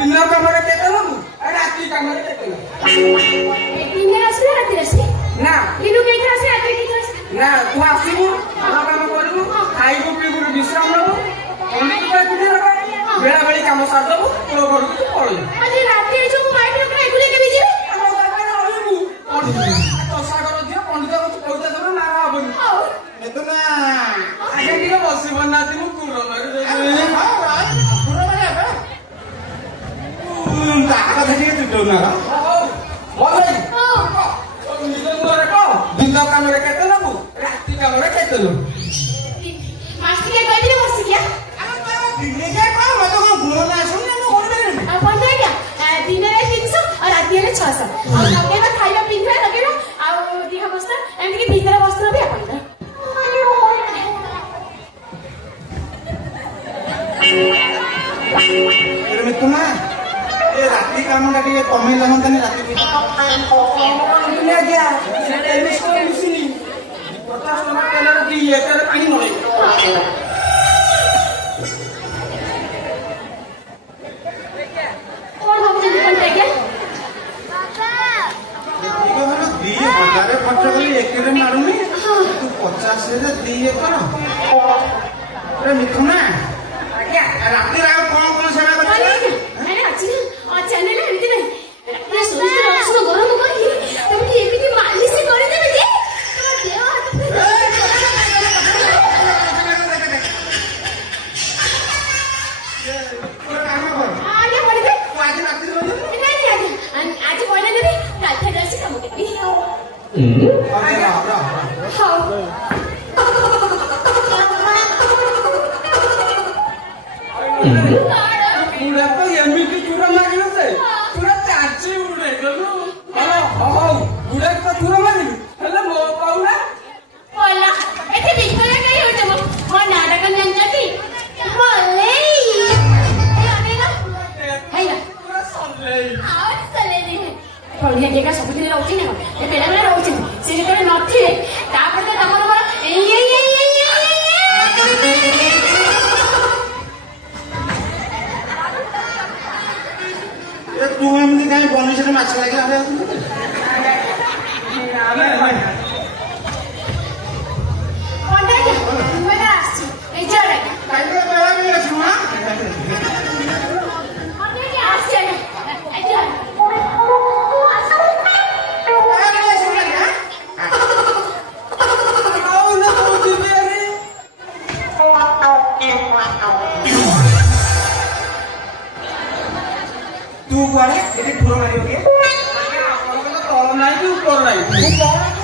दिन कमरे के राति का ଦିନରେ ଆସିଲେ ରାତିରେ ଆସିଲେ ନା ଦିନକୁ କେଇଥର ଆସିଲେ ରାତିରେ କେଇଥର ଆସିଲେ ନା ତୁ ଆସିବୁ କାମ କରିବୁ ଖାଇବୁ ପିଇବୁ ବିଶ୍ରାମ ନେବୁ ବେଳା ବେଳି କାମ ସାରିଦବୁ ତୋ ଘରକୁ ତୁ ପଳେଇବୁ ଆଜି ରାତିରେ ଯୋଉ ମାଇକ୍ ରଖା ଏଗୁলি କେବେ ଯିବେ ତୋଷାଗର ଝିଅ ପଣ୍ଡିତ ପଇସା ଦେବ ନାରା ହବନି ଆଜ୍ଞା ଟିକେ ବସିବ ନାତି ମୁଁ କୁର ମାରି କଥା ଟିକେ ତୁଟଉ ନା ନିଜ ମୁହଁରେ କହ ଦିନ କାମରେ କେତେ ନେବୁ ରାତି କାମରେ କେତେ ନେବୁ ମାସିକିଆ କହିଥିଲେ ବସିକିଆ ଦିନିକିଆ କଣ ମତେ କଣ ଗୁଣ ନା ଶୁଣିଲେ ମୁଁ କରିପାରିବିନି ଆପଣ ଆଜ୍ଞା ଦିନରେ 300 ଆଉ ରାତି ହେଲେ 600 ଆଉ ଲଗେଇବା ଖାଇବା ପିଇବା ଲଗେଇବା ଆଉ ଦେହ ବସ୍ତ୍ର ଏମିତିକି ଭିତରେ ବସ୍ତ୍ର ବି ଆପଣଙ୍କର ତୁମେ ଏ ରାତି କାମଟା ଟିକେ କମେଇଲେ ହୁଅନ୍ତାନି ରାତି ଆଜ୍ଞା ମିଶିନି 50 ଟଙ୍କା ତେଲରେ 2 ଏକର ପାଣି ମଳେଇବ ଖର୍ଚ୍ଚ କଲି ଏକରେ ମାରୁନି ତୁ 50ରେ 2 ଏକର ମିଥୁନା ଆଜ୍ଞା ରାତିରେ ଆଉ କଣ କଣ ସେବା କରୁଛ ଗରମ କରିକି ତମକୁ ଏମିତି ମାଲିସ କରିଦେବେ ଯେ ଦେହ ଆଜି ପଇଲା ନେବି କାଲି ଆସି କାମ ଦେବି ପୁରା ତ ଏମିତି ଚୁର ମାରିଲୁ ସେ ପୁରା ଚାଚି ଉଡେ ଗଲୁ ହଉ ଗୁଡା ତ ଚୁର ମାରିଲୁ ହେଲେ ମୋ କହୁନା ପଇଲା ଏଠି ଭିତରେ କାଇଁ ହଉଛ ମୋ ନାଁଟା କଣ ଜାଣିଛନ୍ତି ପଢିଆ ସବୁଦିନ ରହୁଛି ନା ବେଳେବେଳେ ରହୁଛନ୍ତି ସେ ଯେତେବେଳେ ନଥିବେ ତାପରେ ତମର ତୁ ଏମିତି କାହିଁ ବନିସରେ ମାଛ ଲାଗି ଆସିଛି ଏଇ ଚଢ ତୁ କୁଆଡେ ଏଠି ଠୁର ମାରିବ କିଏ ତଳ ନାହିଁ କି ଉପର ନାହିଁ